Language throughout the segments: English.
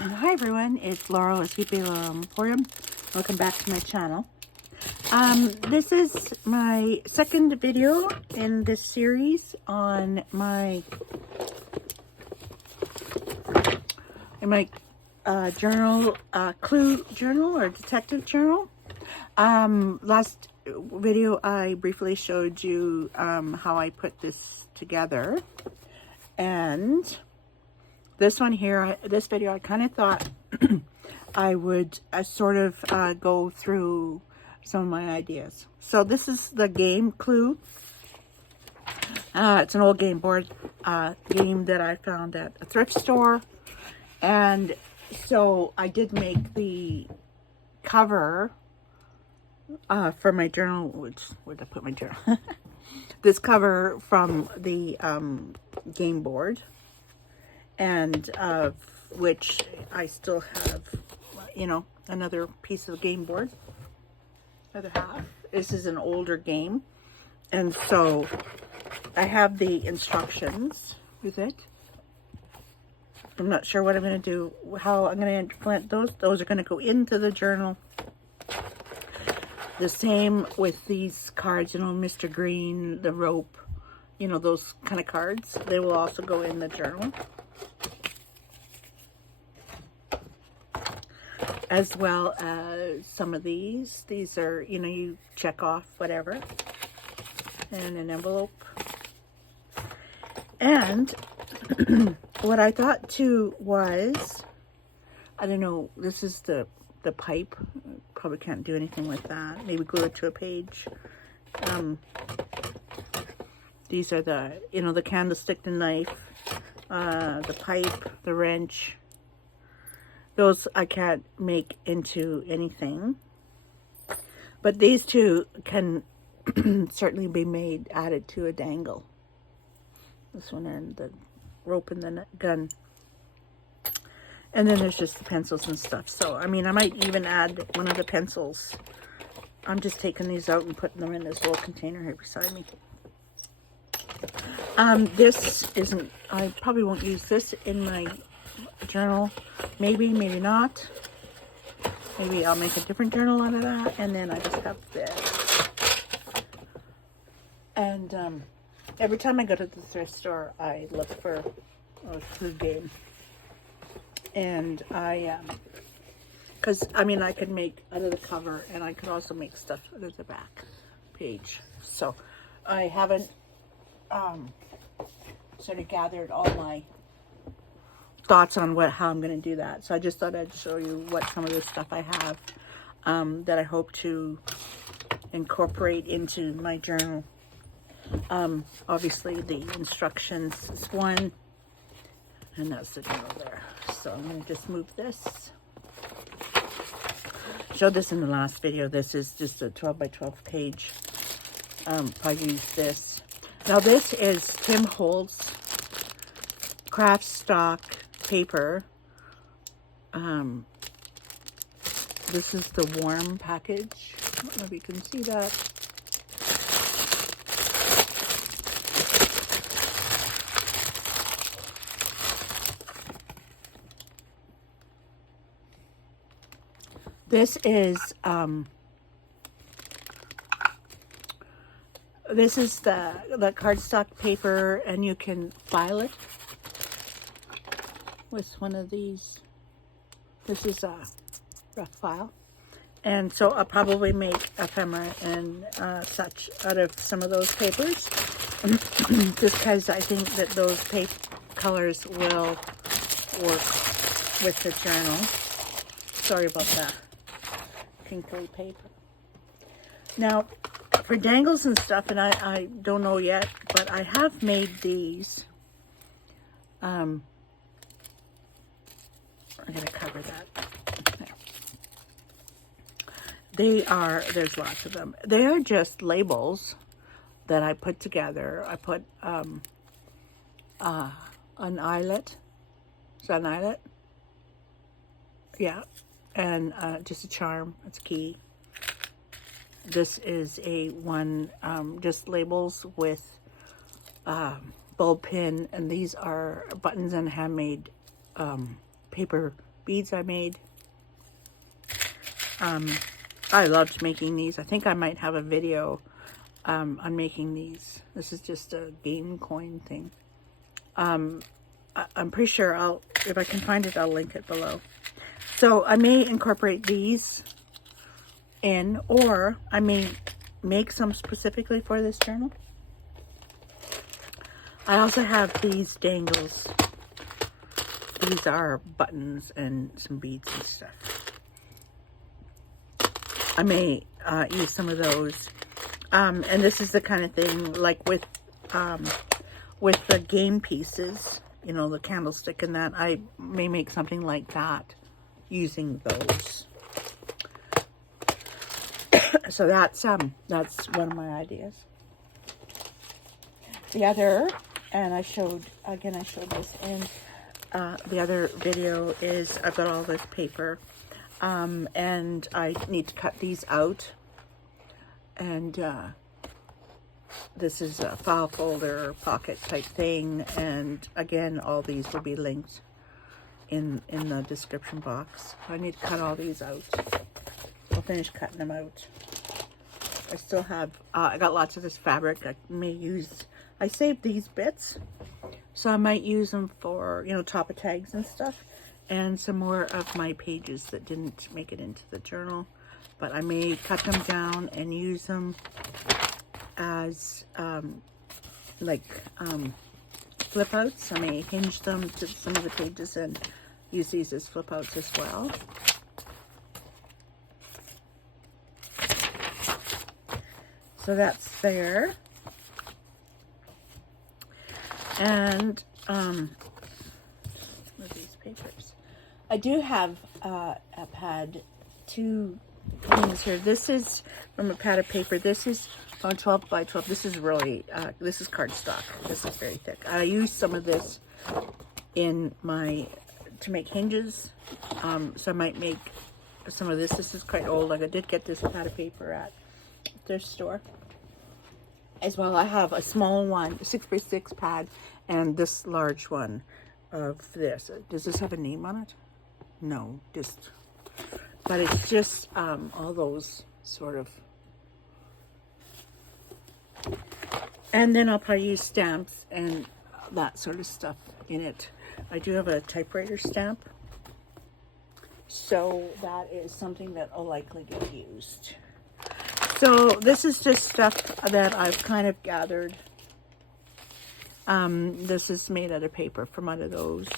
Hi everyone, it's Laurel at Sweet Bagel Emporium. Welcome back to my channel. This is my second video in this series on my journal, clue journal or detective journal. Last video I briefly showed you how I put this together, and this one here, this video, I kind of thought I would sort of go through some of my ideas. So this is the game Clue. It's an old game board game that I found at a thrift store. And so I did make the cover for my journal, where'd I put my journal? This cover from the game board, and which I still have, you know, another piece of game board, other half. This is an older game, and so I have the instructions with it. I'm not sure what I'm going to do, how I'm going to implement those. Those are going to go into the journal. The same with these cards, you know, Mr. Green, the rope, you know, those kind of cards. They will also go in the journal. As well as some of these. These are, you know, you check off whatever. And an envelope. And what I thought too was, I don't know, this is the pipe. Probably can't do anything with that. Maybe glue it to a page. These are the, you know, the candlestick, the knife, the pipe, the wrench. Those I can't make into anything. But these two can certainly be made, added to a dangle. This one and the rope and the gun. And then there's just the pencils and stuff. So, I mean, I might even add one of the pencils. I'm just taking these out and putting them in this little container here beside me. This isn't, I probably won't use this in my journal. Maybe, maybe not. Maybe I'll make a different journal out of that. And then I just have this. And every time I go to the thrift store, I look for a food game. And because, I mean, I could make out of the cover, and I could also make stuff out of the back page. So I haven't sort of gathered all my thoughts on how I'm going to do that. So I just thought I'd show you what some of the stuff I have that I hope to incorporate into my journal. Obviously the instructions is one, and that's the journal there. So I'm going to just move this. Showed this in the last video. This is just a 12 by 12 page. I use this. Now this is Tim Holtz craft stock paper. This is the warm package. I don't know if you can see that. This is the cardstock paper, and you can file it with one of these. This is a rough file, and so I'll probably make ephemera and such out of some of those papers, just because I think that those colors will work with the journal. Sorry about that. Crinkly paper. Now, for dangles and stuff, and I don't know yet, but I have made these. I'm going to cover that. There. There's lots of them. They are just labels that I put together. I put an eyelet. Is that an eyelet? Yeah. And just a charm. That's key. This is a one, just labels with bulb pin, and these are buttons and handmade paper beads I made. I loved making these. I think I might have a video on making these. This is just a game coin thing. I'm pretty sure if I can find it, I'll link it below. So I may incorporate these in, or I may make some specifically for this journal. I also have these dangles. These are buttons and some beads and stuff. I may use some of those. And this is the kind of thing, like with the game pieces, you know, the candlestick and that, I may make something like that using those. So that's one of my ideas. The other, and I showed this in the other video, is I've got all this paper, and I need to cut these out. And this is a file folder pocket type thing, and again, all these will be linked in the description box. I need to cut all these out. I'll finish cutting them out. I still have I got lots of this fabric. I saved these bits, so I might use them for, you know, top of tags and stuff, and some more of my pages that didn't make it into the journal. But I may cut them down and use them as flip outs. I may hinge them to some of the pages and use these as flip outs as well. So that's there. And with these papers, I do have I've had two things here. This is from a pad of paper. This is on 12 by 12. This is really this is cardstock. This is very thick. I used some of this in to make hinges, so I might make some of this. This is quite old. Like, I did get this pad of paper at the thrift store as well. I have a small one, 6x6 pad, and this large one of this. Does this have a name on it? No, but it's just all those sort of. And then I'll probably use stamps and that sort of stuff in it. I do have a typewriter stamp, so that is something that will likely get used. So this is just stuff that I've kind of gathered. This is made out of paper from out of those.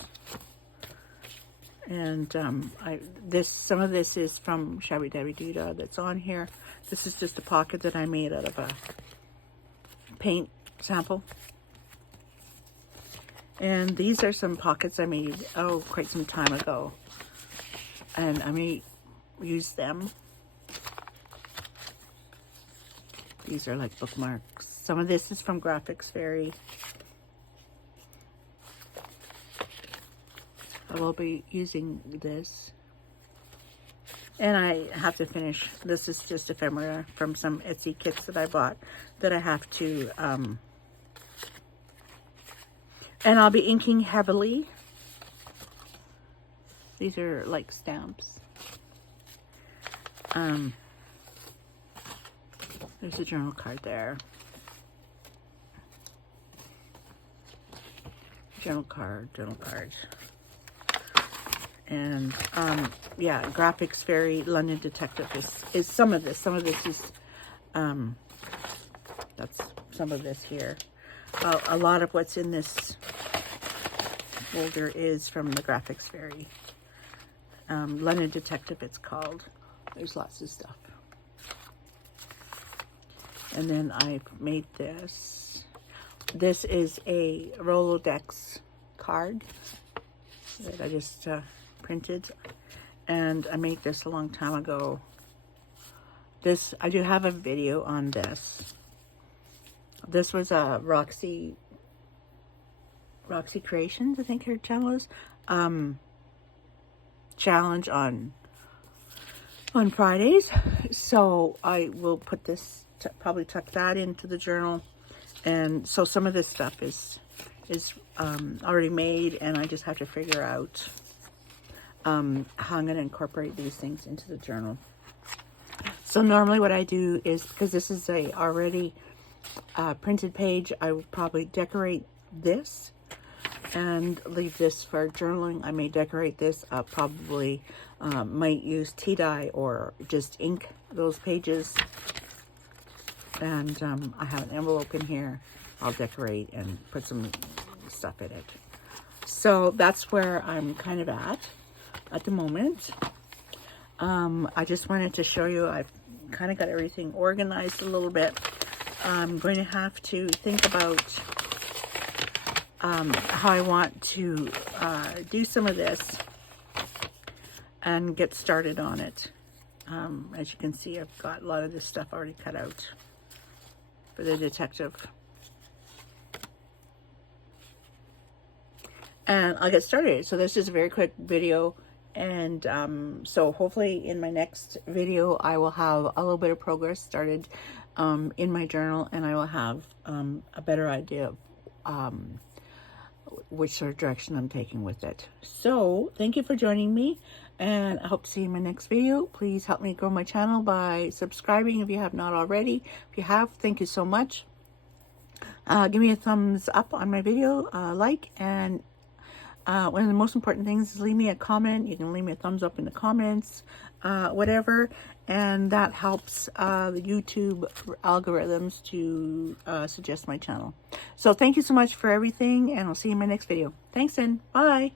And some of this is from Shabby Dabby Doodah that's on here. This is just a pocket that I made out of a paint sample. And these are some pockets I made, quite some time ago. And I may use them. These are like bookmarks. Some of this is from Graphics Fairy. I will be using this. And I have to finish. This is just ephemera from some Etsy kits that I bought that I have to, and I'll be inking heavily. These are like stamps. There's a journal card there. Journal card. And yeah, Graphics Fairy, London Detective is some of this. Some of this is, that's some of this here. A lot of what's in this folder is from the Graphics Fairy. London Detective, it's called. There's lots of stuff. And then I've made this. This is a Rolodex card that I just printed, and I made this a long time ago. I do have a video on this. This was a Roxy Creations, I think her channel is, challenge on Fridays. So I will put this, probably tuck that into the journal. And so some of this stuff is already made, and I just have to figure out how I'm going to incorporate these things into the journal. So normally what I do is, because this is a already printed page, I will probably decorate this and leave this for journaling. I may decorate this. Probably might use tea dye or just ink those pages. And I have an envelope in here. I'll decorate and put some stuff in it. So that's where I'm kind of at the moment. I just wanted to show you, I've kind of got everything organized a little bit. I'm going to have to think about how I want to do some of this and get started on it. As you can see, I've got a lot of this stuff already cut out for the detective. And I'll get started. So this is a very quick video. And so hopefully in my next video, I will have a little bit of progress started in my journal, and I will have a better idea of which sort of direction I'm taking with it. So thank you for joining me, and I hope to see you in my next video. Please help me grow my channel by subscribing if you have not already. If you have, thank you so much. Give me a thumbs up on my video, like, and one of the most important things is leave me a comment. You can leave me a thumbs up in the comments, whatever, and that helps the YouTube algorithms to suggest my channel. So thank you so much for everything, and I'll see you in my next video. Thanks, and bye.